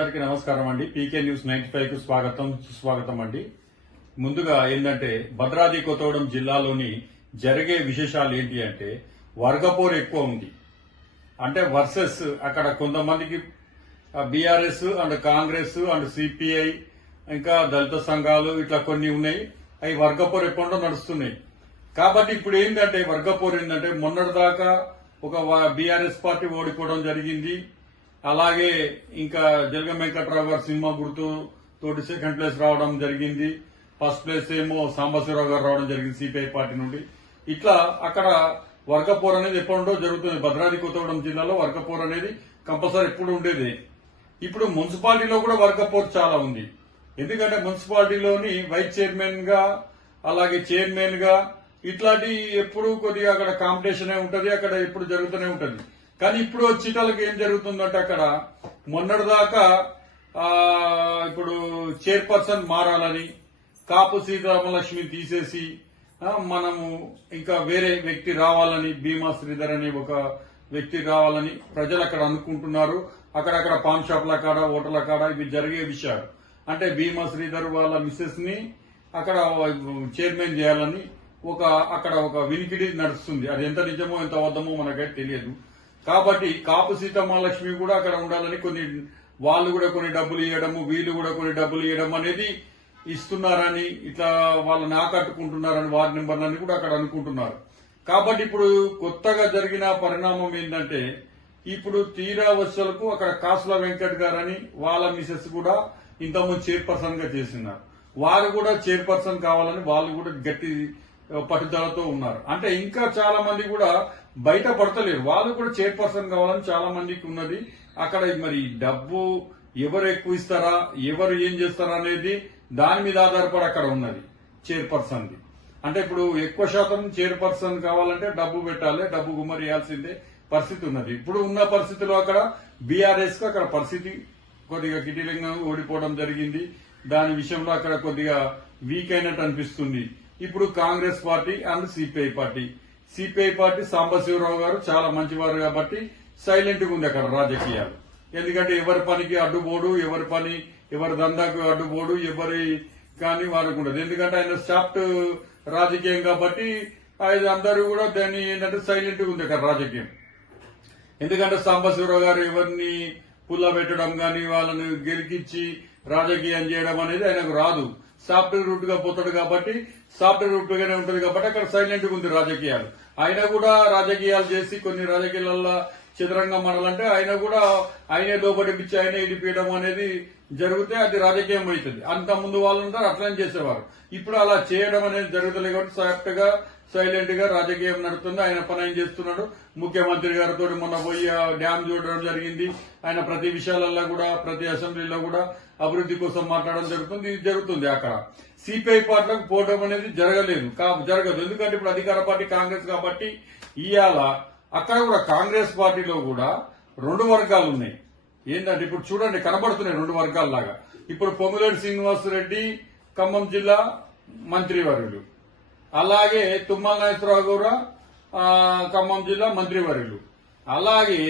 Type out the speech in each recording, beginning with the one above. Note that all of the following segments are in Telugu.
అందరికీ నమస్కారం అండి. పీకే న్యూస్ నైన్టీ ఫైవ్కు స్వాగతం సుస్వాగతం అండి. ముందుగా ఏంటంటే భద్రాద్రి కొత్తగూడెం జిల్లాలోని జరిగే విశేషాలు ఏంటి అంటే వర్గపోరు ఎక్కువ ఉంది. అంటే వర్సెస్ అక్కడ కొంతమందికి BRS and Congress and CPI ఇంకా దళిత సంఘాలు ఇట్లా కొన్ని ఉన్నాయి. అవి వర్గపోరు ఎప్పుడో నడుస్తున్నాయి. కాబట్టి ఇప్పుడు ఏంటంటే వర్గపోరు ఏంటంటే మొన్నటిదాకా ఒక బీఆర్ఎస్ పార్టీ ఓడిపోవడం జరిగింది. అలాగే ఇంకా జలగం వెంకట్రావు గారు సినిమా గుర్తు తోటి సెకండ్ ప్లేస్ రావడం జరిగింది. ఫస్ట్ ప్లేస్ ఏమో సాంబశివరావు గారు రావడం జరిగింది సిపిఐ పార్టీ నుండి. ఇట్లా అక్కడ వర్గపోర్ అనేది ఎప్పుడుండో జరుగుతుంది. భద్రాద్రి కొత్తగూడెం జిల్లాలో వర్గపోర్ అనేది కంపల్సరీ ఎప్పుడు ఉండేది. ఇప్పుడు మున్సిపాలిటీలో కూడా వర్గపోర్ చాలా ఉంది. ఎందుకంటే మున్సిపాలిటీలోని వైస్ చైర్మన్గా అలాగే చైర్మన్గా ఇట్లాంటి ఎప్పుడు కొద్దిగా అక్కడ కాంపిటీషన్ ఉంటది అక్కడ ఎప్పుడు జరుగుతూనే ఉంటుంది. కానీ ఇప్పుడు వచ్చేటోళ్ళకి ఏం జరుగుతుందంటే అక్కడ మొన్నటిదాకా దాకా ఇప్పుడు చైర్పర్సన్ మారాలని కాపు సీతారామలక్ష్మి తీసేసి మనము ఇంకా వేరే వ్యక్తి రావాలని భీమా శ్రీధర్ అనే ఒక వ్యక్తి రావాలని ప్రజలు అక్కడ అనుకుంటున్నారు. అక్కడక్కడ పాన్ షాప్ల కాడ హోటళ్ళ కాడ ఇవి జరిగే విషయాలు. అంటే భీమా శ్రీధర్ వాళ్ళ మిస్సెస్ని అక్కడ చైర్మన్ చేయాలని ఒక అక్కడ ఒక వినికిడి నడుస్తుంది. అది ఎంత నిజమో ఎంత అబద్ధమో మనకైతే తెలియదు. కాబట్టి కాపు సీతమహాలక్ష్మి కూడా అక్కడ ఉండాలని కొన్ని వాళ్ళు కూడా కొన్ని డబ్బులు ఇవ్వడము వీళ్ళు కూడా కొన్ని డబ్బులు ఇవ్వడం అనేది ఇస్తున్నారని ఇట్లా వాళ్ళని ఆకట్టుకుంటున్నారని వార్డు నెంబర్లని కూడా అక్కడ అనుకుంటున్నారు. కాబట్టి ఇప్పుడు కొత్తగా జరిగిన పరిణామం ఏంటంటే ఇప్పుడు తీరా వచ్చలకు అక్కడ కాసుల వెంకట్ గారని వాళ్ళ మిసెస్ కూడా ఇంతకుముందు చైర్పర్సన్గా చేసినారు. వారు కూడా చైర్పర్సన్ కావాలని వాళ్ళు కూడా గట్టి పట్టుదలతో ఉన్నారు. అంటే ఇంకా చాలా మంది కూడా బయట పడతలేరు. వాళ్ళు కూడా చైర్పర్సన్ కావాలని చాలా మందికి ఉన్నది. అక్కడ మరి డబ్బు ఎవరు ఎక్కువ ఇస్తారా ఎవరు ఏం చేస్తారా అనేది దాని మీద ఆధారపడి అక్కడ ఉన్నది చైర్పర్సన్ ది అంటే ఇప్పుడు ఎక్కువ శాతం చైర్పర్సన్ కావాలంటే డబ్బు పెట్టాలి డబ్బు గుమ్మరి పరిస్థితి ఉన్నది. ఇప్పుడు ఉన్న పరిస్థితిలో అక్కడ బీఆర్ఎస్కు అక్కడ పరిస్థితి కొద్దిగా కిటిలింగా ఓడిపోవడం జరిగింది. దాని విషయంలో అక్కడ కొద్దిగా వీక్ అయినట్టు అనిపిస్తుంది. ఇప్పుడు Congress party and CPI party. CPI party Sambasivarao గారు చాలా మంచివారు కాబట్టి సైలెంట్గా ఉంది అక్కడ రాజకీయాలు. ఎందుకంటే ఎవరి పనికి అడ్డుపోడు ఎవరి పని ఎవరి దందాకు అడ్డుపోడు ఎవరి కానీ వారికి ఉండదు. ఎందుకంటే ఆయన సాఫ్ట్ రాజకీయం కాబట్టి ఆయన అందరూ కూడా దాన్ని ఏంటంటే సైలెంట్గా ఉంది అక్కడ రాజకీయం. ఎందుకంటే సాంబశివరావు గారు ఎవరిని పుల్ల పెట్టడం గాని వాళ్ళని గెలికిచ్చి రాజకీయం చేయడం అనేది ఆయనకు రాదు. సాఫ్ట్వేర్ రూట్గా పోతాడు కాబట్టి సాఫ్ట్వేర్ రూట్ గానే ఉంటుంది కాబట్టి అక్కడ సైలెంట్గా ఉంది రాజకీయాలు. ఆయన కూడా రాజకీయాలు చేసి కొన్ని రాజకీయాలలో చదరంగం మనాలంటే ఆయన కూడా ఆయనే లోబడి పిచ్చి ఆయనే ఇడిపించడం అనేది జరిగితే అది రాజకీయం అవుతుంది. అంత ముందు వాళ్ళు ఉంటారు అట్లనే చేసేవారు. ఇప్పుడు అలా చేయడం అనేది జరుగుతుంది కాబట్టి సాఫ్ట్గా సైలెంట్గా రాజకీయం నడుస్తుంది ఆయన పని ఆయన చేస్తున్నాడు. ముఖ్యమంత్రి గారితో మొన్న పోయి ఆ డ్యామ్ చూడడం జరిగింది. ఆయన ప్రతి విషయాలలో కూడా ప్రతి అసెంబ్లీలో కూడా అభివృద్ధి కోసం మాట్లాడడం జరుగుతుంది. ఇది జరుగుతుంది అక్కడ. సిపిఐ పార్టీలకు పోవడం అనేది జరగలేదు. జరగదు. ఎందుకంటే ఇప్పుడు అధికార పార్టీ కాంగ్రెస్ కాబట్టి ఇవాళ అక్కడ కూడా కాంగ్రెస్ పార్టీలో కూడా రెండు వర్గాలు ఉన్నాయి. ఏంటంటే ఇప్పుడు చూడండి కనబడుతున్నాయి రెండు వర్గాల్లాగా. ఇప్పుడు పొంగులేటి శ్రీనివాస్ రెడ్డి ఖమ్మం జిల్లా మంత్రివర్యులు. అలాగే తుమ్మల నాగేశ్వరరావు కూడా ఖమ్మం జిల్లా మంత్రివర్యులు. అలాగే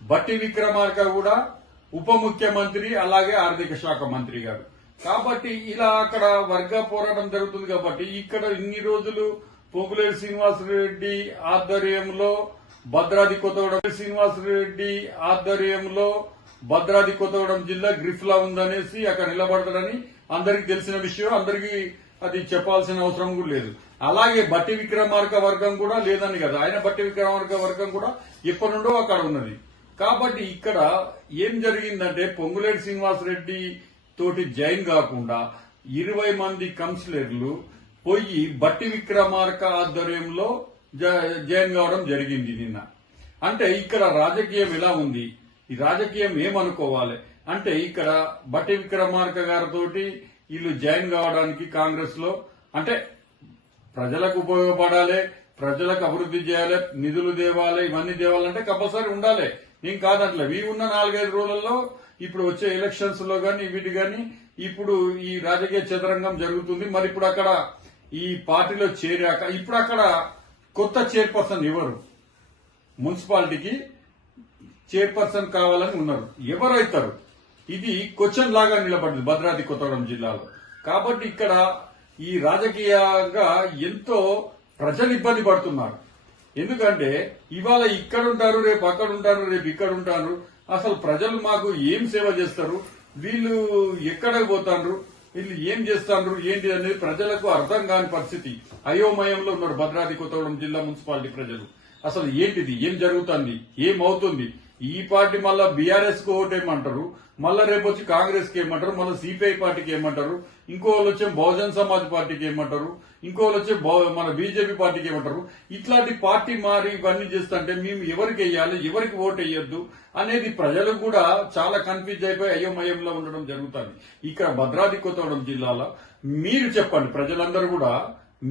బట్టి విక్రమార్క కూడా ఉప ముఖ్యమంత్రి అలాగే ఆర్థిక శాఖ మంత్రి గారు. కాబట్టి ఇలా అక్కడ వర్గ పోరాటం జరుగుతుంది కాబట్టి ఇక్కడ ఇన్ని రోజులు పొంగులేటి శ్రీనివాసరెడ్డి ఆధ్వర్యంలో భద్రాది కొత్తగూడెం శ్రీనివాసరెడ్డి ఆధ్వర్యంలో భద్రాది కొత్తగూడెం జిల్లా గ్రిఫ్లా ఉందనేసి అక్కడ నిలబడతాడని అందరికి తెలిసిన విషయం. అందరికీ అది చెప్పాల్సిన అవసరం కూడా లేదు. అలాగే బట్టి విక్రమార్క వర్గం కూడా లేదని కదా. ఆయన బట్టి విక్రమార్క వర్గం కూడా ఎప్పటి నుండో అక్కడ ఉన్నది. కాబట్టి ఇక్కడ ఏం జరిగిందంటే పొంగులేటి శ్రీనివాసరెడ్డి తోటి జైన్ కాకుండా ఇరవై మంది కౌన్సిలర్లు పోయి బట్టి విక్రమార్క ఆధ్వర్యంలో జ- జాయిన్ కావడం జరిగింది నిన్న. అంటే ఇక్కడ రాజకీయం ఎలా ఉంది? ఈ రాజకీయం ఏమనుకోవాలి? అంటే ఇక్కడ బట్టి విక్రమార్క గారితోటి వీళ్ళు జాయిన్ కావడానికి కాంగ్రెస్లో అంటే ప్రజలకు ఉపయోగపడాలి ప్రజలకు అభివృద్ధి చేయాలి నిధులు దేవాలి ఇవన్నీ దేవాలంటే కంపల్సరీ ఉండాలి. నేను కాదట్లే ఇవి ఉన్న నాలుగైదు రోజులలో ఇప్పుడు వచ్చే ఎలక్షన్స్లో గాని వీటి గాని ఇప్పుడు ఈ రాజకీయ చదరంగం జరుగుతుంది. మరి ఇప్పుడు అక్కడ ఈ పార్టీలో చేరాక ఇప్పుడు అక్కడ కొత్త చైర్పర్సన్ ఎవరు? మున్సిపాలిటీకి చైర్పర్సన్ కావాలని ఉన్నారు. ఎవరైతారు? ఇది క్వశ్చన్ లాగా నిలబడింది భద్రాద్రి కొత్తగూడెం జిల్లాలో. కాబట్టి ఇక్కడ ఈ రాజకీయంగా ఎంతో ప్రజలు ఇబ్బంది పడుతున్నారు. ఎందుకంటే ఇవాళ ఇక్కడ ఉంటారు రేపు అక్కడ ఉంటారు రేపు ఇక్కడ ఉంటారు. అసలు ప్రజలు మాకు ఏం సేవ చేస్తారు? వీళ్ళు ఎక్కడికి పోతారు? వీళ్ళు ఏం చేస్తారు? ఏంటి అనేది ప్రజలకు అర్థం కాని పరిస్థితి. అయోమయంలో ఉన్నారు భద్రాద్రి కొత్తగూడెం జిల్లా మున్సిపాలిటీ ప్రజలు. అసలు ఏంటిది? ఏం జరుగుతుంది? ఏమవుతుంది? ఈ పార్టీ మళ్ళా బీఆర్ఎస్కు ఓటేయమంటారు మళ్ళా రేపు వచ్చి కాంగ్రెస్కి ఏమంటారు? మళ్ళీ సిపిఐ పార్టీకి ఏమంటారు? ఇంకో వాళ్ళు వచ్చే బహుజన్ సమాజ్ పార్టీకి ఏమంటారు? ఇంకో వాళ్ళు వచ్చే మన బీజేపీ పార్టీకి ఏమంటారు? ఇట్లాంటి పార్టీ మారి ఇవన్నీ చేస్తుంటే మేము ఎవరికి వేయాలి? ఎవరికి ఓటు వేయొద్దు? అనేది ప్రజలు కూడా చాలా కన్ఫ్యూజ్ అయిపోయి అయోమయంలో ఉండడం జరుగుతుంది. ఇక్కడ భద్రాద్రి కొత్తగూడెం జిల్లాలో మీరు చెప్పండి ప్రజలందరూ కూడా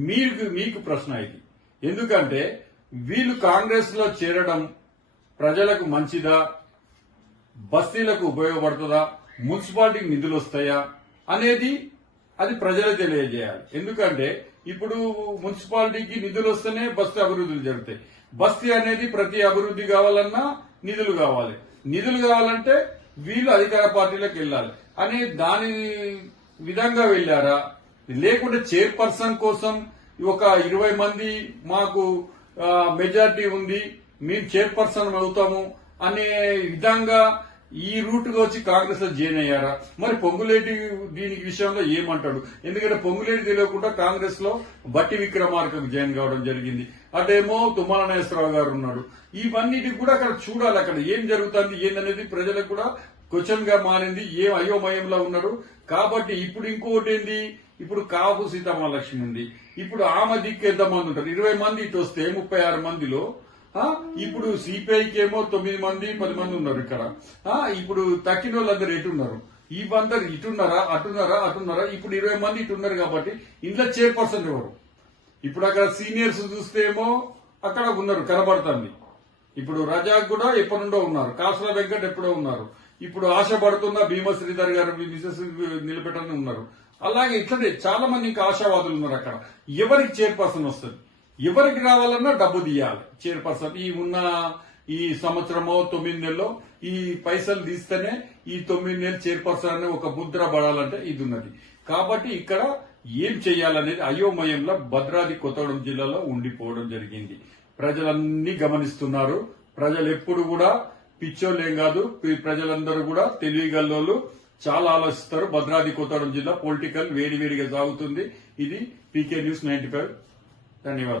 మీకు మీకు ప్రశ్న ఇది. ఎందుకంటే వీళ్ళు కాంగ్రెస్లో చేరడం ప్రజలకు మంచిదా? బస్తీలకు ఉపయోగపడుతుందా? మున్సిపాలిటీకి నిధులు వస్తాయా? అనేది అది ప్రజలే తెలియజేయాలి. ఎందుకంటే ఇప్పుడు మున్సిపాలిటీకి నిధులు వస్తేనే బస్తీ అభివృద్ధులు జరుగుతాయి. బస్తీ అనేది ప్రతి అభివృద్ధి కావాలన్నా నిధులు కావాలి. నిధులు కావాలంటే వీళ్ళు అధికార పార్టీలకు వెళ్ళాలి. అనే దాని విధంగా వెళ్ళారా? లేకుంటే చైర్పర్సన్ కోసం ఒక ఇరవై మంది మాకు మెజార్టీ ఉంది. మేము చైర్పర్సన్ అవుతాము అనే విధంగా ఈ రూట్గా వచ్చి కాంగ్రెస్లో జాయిన్ అయ్యారా? మరి పొంగులేటి దీనికి విషయంలో ఏమంటాడు? ఎందుకంటే పొంగులేటి తెలియకుండా కాంగ్రెస్లో బట్టి విక్రమార్కకు జాయిన్ కావడం జరిగింది. అటేమో తుమ్మల నాగేశ్వరరావు గారు ఉన్నాడు. ఇవన్నిటి కూడా అక్కడ చూడాలి అక్కడ. ఏం జరుగుతుంది ఏందనేది ప్రజలకు కూడా క్వశ్చన్గా మారింది. ఏం అయోమయంలో ఉన్నారు? కాబట్టి ఇప్పుడు ఇంకోటి ఏంది? ఇప్పుడు కాపు సీతమహాలక్ష్మి ఉంది. ఇప్పుడు ఆమె దిక్కు ఎంతమంది ఉంటారు? ఇరవై మంది ఇటు వస్తే ముప్పై ఆరు మందిలో ఇప్పుడు సిపిఐకి ఏమో తొమ్మిది మంది పది మంది ఉన్నారు ఇక్కడ. ఇప్పుడు తక్కిన వాళ్ళందరూ ఎటున్నారు? ఈ అందరు ఇటున్నారా అటున్నారా అటున్నారా? ఇప్పుడు ఇరవై మంది ఇటున్నారు కాబట్టి ఇంట్లో చైర్పర్సన్ ఎవరు? ఇప్పుడు అక్కడ సీనియర్స్ చూస్తే ఏమో అక్కడ ఉన్నారు కనబడుతుంది. ఇప్పుడు రజాక్ కూడా ఎప్పటి నుండో ఉన్నారు. కాసరా వెంకట్ ఎప్పుడో ఉన్నారు. ఇప్పుడు ఆశపడుతున్న భీమ శ్రీధర్ గారు మీ మిసెస్ నిలబెట్టని ఉన్నారు. అలాగే ఇట్లనే చాలా మంది ఇంకా ఆశావాదులు ఉన్నారు అక్కడ. ఎవరికి చైర్పర్సన్ వస్తుంది? ఎవరికి రావాలన్నా డబ్బు తీయాలి. చైర్పర్సన్ ఈ ఉన్న ఈ సంవత్సరమో తొమ్మిది నెలలో ఈ పైసలు తీస్తేనే ఈ తొమ్మిది నెలలు చైర్పర్సన్ అనే ఒక ముద్ర పడాలంటే ఇది ఉన్నది. కాబట్టి ఇక్కడ ఏం చేయాలనేది అయోమయంలో భద్రాద్రి కొత్తగూడెం జిల్లాలో ఉండిపోవడం జరిగింది. ప్రజలన్నీ గమనిస్తున్నారు. ప్రజలు ఎప్పుడు కూడా పిచ్చోళ్ళేం కాదు ప్రజలందరూ కూడా తెలివిగల్లోళ్ళు చాలా ఆలోచిస్తారు. భద్రాద్రి కొత్తగూడెం జిల్లా పొలిటికల్ వేడివేడిగా సాగుతుంది. ఇది పీకే న్యూస్ నైన్టీ ఫైవ్. ధన్యవాదాలు.